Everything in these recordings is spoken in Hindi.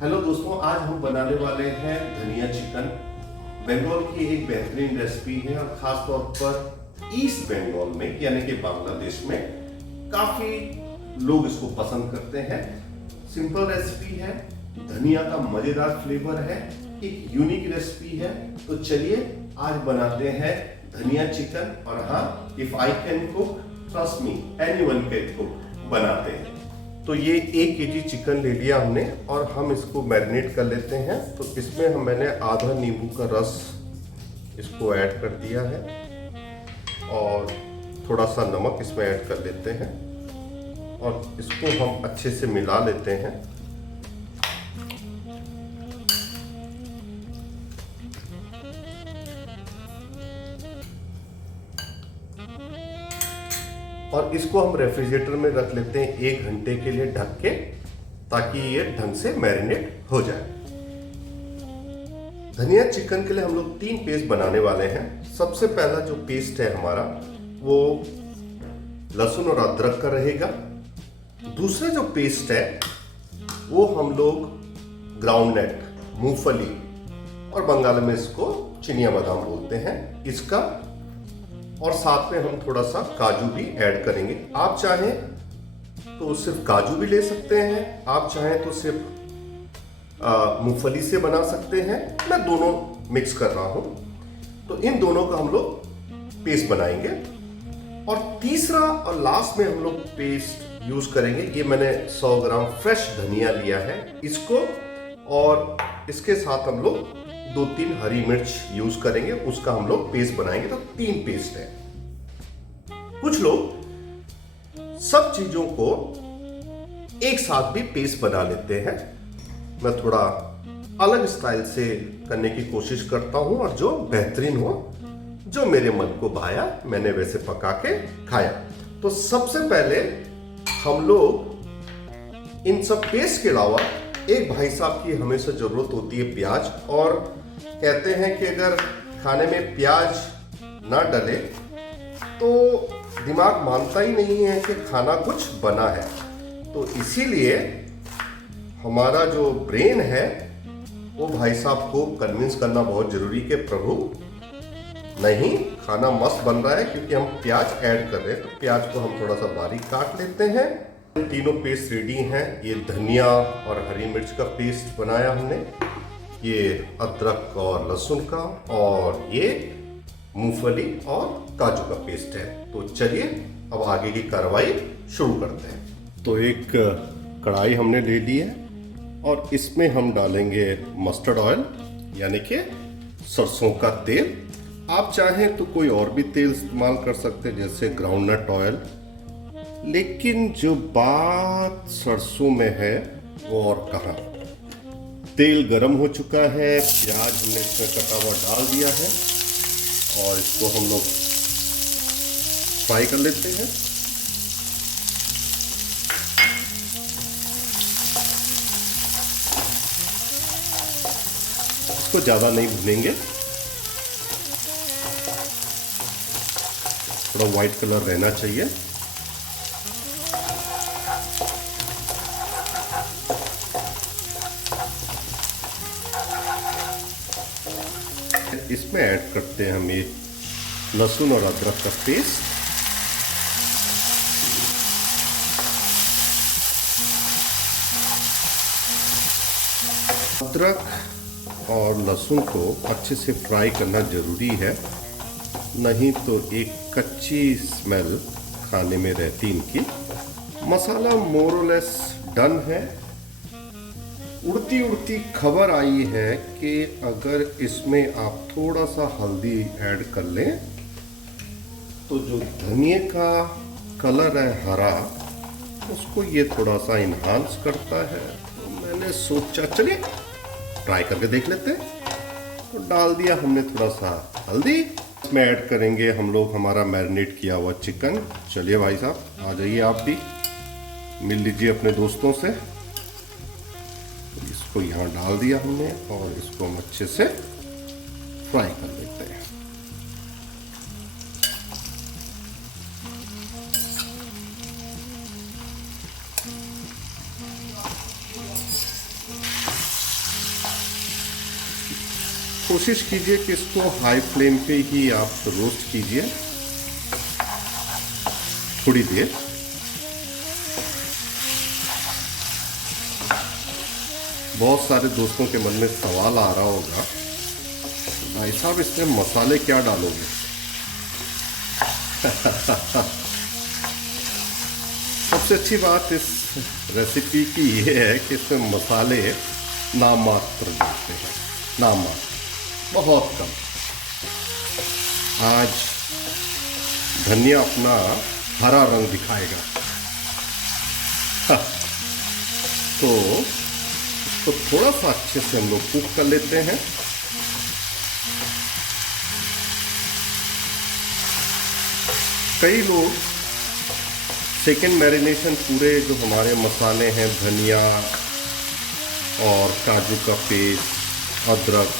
हेलो दोस्तों, आज हम बनाने वाले हैं धनिया चिकन। बंगाल की एक बेहतरीन रेसिपी है और खास तौर पर ईस्ट बंगाल में यानी कि बांग्लादेश में काफी लोग इसको पसंद करते हैं। सिंपल रेसिपी है, धनिया का मजेदार फ्लेवर है, एक यूनिक रेसिपी है। तो चलिए आज बनाते हैं धनिया चिकन। और हाँ, if I can cook, trust me, anyone can cook बनाते हैं। तो ये 1 kg चिकन ले लिया हमने और हम इसको मैरिनेट कर लेते हैं। तो इसमें मैंने आधा नींबू का रस इसको ऐड कर दिया है और थोड़ा सा नमक इसमें ऐड कर लेते हैं और इसको हम अच्छे से मिला लेते हैं। और इसको हम रेफ्रिजरेटर में रख लेते हैं 1 घंटे के लिए ढक के, ताकि ये ढंग से मैरिनेट हो जाए। धनिया चिकन के लिए हम लोग 3 पेस्ट बनाने वाले हैं। सबसे पहला जो पेस्ट है हमारा वो लहसुन और अदरक का रहेगा। दूसरा जो पेस्ट है वो हम लोग ग्राउंडनट, मूंगफली और बंगाल में इसको चिनिया बादाम बोलते हैं, इसका। और साथ में हम थोड़ा सा काजू भी ऐड करेंगे। आप चाहें तो सिर्फ काजू भी ले सकते हैं, आप चाहें तो सिर्फ मूंगफली से बना सकते हैं। मैं दोनों मिक्स कर रहा हूं। तो इन दोनों का हम लोग पेस्ट बनाएंगे। और तीसरा और लास्ट में हम लोग पेस्ट यूज करेंगे, ये मैंने 100 ग्राम फ्रेश धनिया लिया है इसको, और इसके साथ हम लोग 2-3 हरी मिर्च यूज करेंगे, उसका हम लोग पेस्ट बनाएंगे। तो 3 पेस्ट है। कुछ लोग सब चीजों को एक साथ भी पेस्ट बना लेते हैं। मैं थोड़ा अलग स्टाइल से करने की कोशिश करता हूं और जो बेहतरीन हो, जो मेरे मन को भाया, मैंने वैसे पका के खाया। तो सबसे पहले हम लोग इन सब पेस्ट के अलावा एक भाई साहब की हमेशा जरूरत होती है प्याज। और कहते हैं कि अगर खाने में प्याज ना डले तो दिमाग मानता ही नहीं है कि खाना कुछ बना है। तो इसीलिए हमारा जो ब्रेन है वो भाई साहब को कन्विंस करना बहुत जरूरी है, प्रभु नहीं, खाना मस्त बन रहा है क्योंकि हम प्याज ऐड कर रहे हैं। तो प्याज को हम थोड़ा सा बारीक काट लेते हैं। तीनों पेस्ट रेडी हैं। ये धनिया और हरी मिर्च का पेस्ट बनाया हमने, ये अदरक और लहसुन का, और ये मूंगफली और काजू का पेस्ट है। तो चलिए अब आगे की कार्रवाई शुरू करते हैं। तो एक कढ़ाई हमने ले ली है और इसमें हम डालेंगे मस्टर्ड ऑयल यानी कि सरसों का तेल। आप चाहें तो कोई और भी तेल इस्तेमाल कर सकते हैं, जैसे ग्राउंडनट ऑयल, लेकिन जो बात सरसों में है वो और कहाँ। तेल गरम हो चुका है, प्याज हमने इसमें कटा हुआ डाल दिया है और इसको हम लोग फ्राई कर लेते हैं। इसको ज़्यादा नहीं भूनेंगे, थोड़ा वाइट कलर रहना चाहिए। इसमें ऐड करते हैं हम ये लहसुन और अदरक का पेस्ट। अदरक और लहसुन को अच्छे से फ्राई करना जरूरी है, नहीं तो एक कच्ची स्मेल खाने में रहती इनकी। मसाला मोर और लेस डन है। उड़ती उड़ती खबर आई है कि अगर इसमें आप थोड़ा सा हल्दी ऐड कर लें तो जो धनिया का कलर है हरा, उसको ये थोड़ा सा इन्हांस करता है। तो मैंने सोचा चलिए ट्राई करके देख लेते हैं। तो डाल दिया हमने थोड़ा सा हल्दी। इसमें ऐड करेंगे हम लोग हमारा मैरिनेट किया हुआ चिकन। चलिए भाई साहब आ जाइए, आप भी मिल लीजिए अपने दोस्तों से। इसको यहाँ डाल दिया हमने और इसको हम अच्छे से फ्राई कर लेते हैं। कोशिश कीजिए कि इसको हाई फ्लेम पे ही आप रोस्ट कीजिए थोड़ी देर। बहुत सारे दोस्तों के मन में सवाल आ रहा होगा, भाई साहब इसमें मसाले क्या डालोगे? सबसे अच्छी बात इस रेसिपी की ये है कि इसमें मसाले नाम मात्र डालते हैं, नाम मात्र, बहुत कम। आज धनिया अपना हरा रंग दिखाएगा। तो थोड़ा सा अच्छे से हम लोग कुक कर लेते हैं। कई लोग सेकेंड मैरिनेशन पूरे जो हमारे मसाले हैं, धनिया और काजू का पेस्ट, अदरक,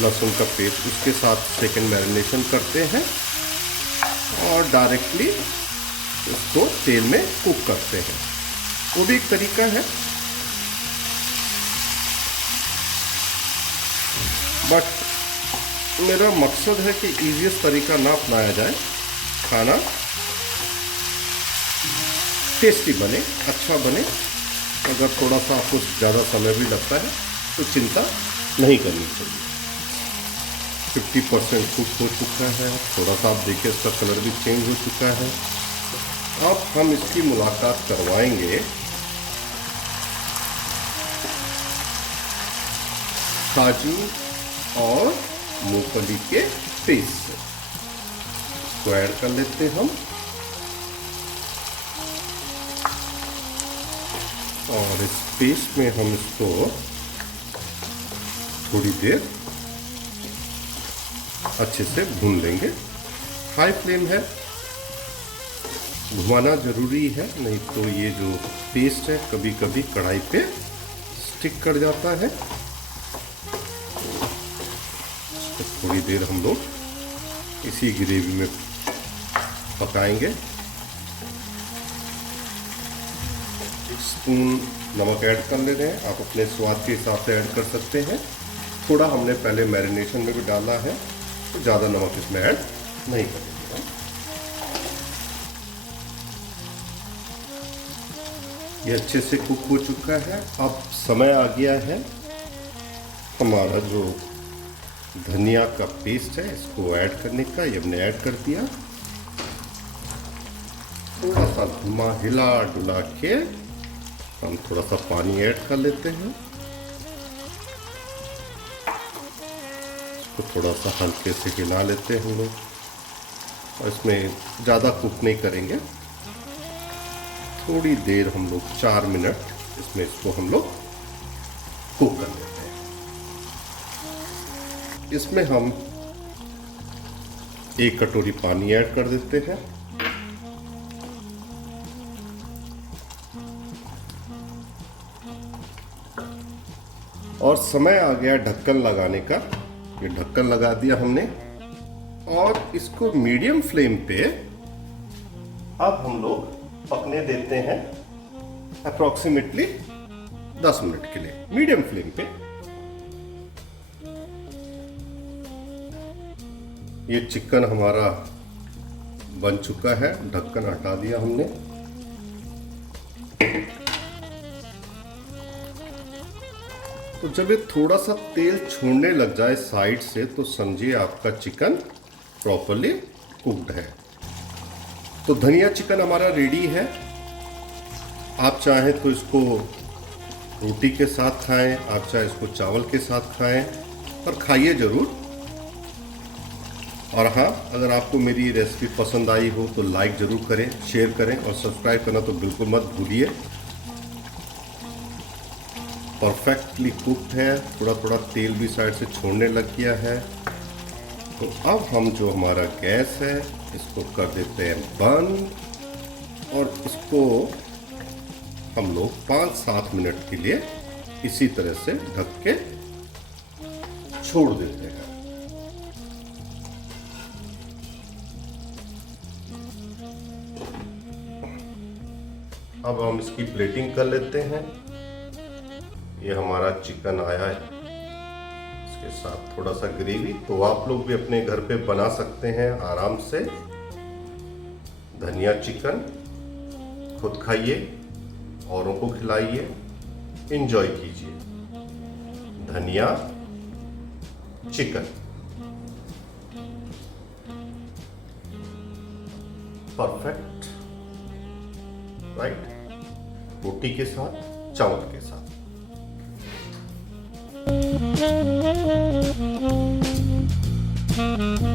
लहसुन का पेस्ट, उसके साथ सेकेंड मैरिनेशन करते हैं और डायरेक्टली उसको तेल में कुक करते हैं। वो भी एक तरीका है, बट मेरा मकसद है कि इजीएस्ट तरीका ना अपनाया जाए, खाना टेस्टी बने, अच्छा बने। अगर थोड़ा सा आपको ज़्यादा समय भी लगता है तो चिंता नहीं करनी चाहिए। 50% कुक हो चुका है, थोड़ा सा आप देखिए इसका कलर भी चेंज हो चुका है। अब हम इसकी मुलाकात करवाएंगे काजू और मूंगफली के पेस्ट से। इसको ऐड कर लेते हैं हम और इस पेस्ट में हम इसको थोड़ी देर अच्छे से भून लेंगे। हाई फ्लेम है, घुमाना जरूरी है, नहीं तो ये जो पेस्ट है कभी कभी कढ़ाई पे स्टिक कर जाता है। थोड़ी देर हम लोग इसी ग्रेवी में पकाएंगे। स्पून नमक ऐड कर ले रहे हैं, आप अपने स्वाद के हिसाब से ऐड कर सकते हैं। थोड़ा हमने पहले मैरिनेशन में भी डाला है तो ज़्यादा नमक इसमें ऐड नहीं करेंगे। ये अच्छे से कुक हो चुका है। अब समय आ गया है हमारा जो धनिया का पेस्ट है इसको ऐड करने का। ये हमने ऐड कर दिया। थोड़ा सा धीमा हिला डुला के हम थोड़ा सा पानी ऐड कर लेते हैं। इसको थोड़ा सा हल्के से हिला लेते हैं हम लोग, और इसमें ज़्यादा कुक नहीं करेंगे। थोड़ी देर हम लोग 4 मिनट इसमें इसको हम लोग कुक कर लेते हैं। इसमें हम 1 कटोरी पानी ऐड कर देते हैं। और समय आ गया ढक्कन लगाने का। ये ढक्कन लगा दिया हमने और इसको मीडियम फ्लेम पे अब हम लोग पकने देते हैं अप्रॉक्सीमेटली 10 मिनट के लिए, मीडियम फ्लेम पे। ये चिकन हमारा बन चुका है, ढक्कन हटा दिया हमने। तो जब ये थोड़ा सा तेल छोड़ने लग जाए साइड से तो समझिए आपका चिकन प्रॉपर्ली कुक्ड है। तो धनिया चिकन हमारा रेडी है। आप चाहें तो इसको रोटी के साथ खाएं, आप चाहे इसको चावल के साथ खाएं, पर खाइए ज़रूर। और हाँ, अगर आपको मेरी रेसिपी पसंद आई हो तो लाइक ज़रूर करें, शेयर करें और सब्सक्राइब करना तो बिल्कुल मत भूलिए। परफेक्टली कुक्ड है, थोड़ा थोड़ा तेल भी साइड से छोड़ने लग गया है। तो अब हम जो हमारा गैस है इसको कर देते हैं बंद और इसको हम लोग 5-7 मिनट के लिए इसी तरह से ढक के छोड़ देते हैं। अब हम इसकी प्लेटिंग कर लेते हैं। ये हमारा चिकन आया है, इसके इसके साथ थोड़ा सा ग्रेवी, तो आप लोग भी अपने घर पे बना सकते हैं आराम से। धनिया चिकन खुद खाइए, औरों को खिलाइए, एंजॉय कीजिए। धनिया चिकन परफेक्ट, राइट? रोटी के साथ, चावल के साथ। Thank you.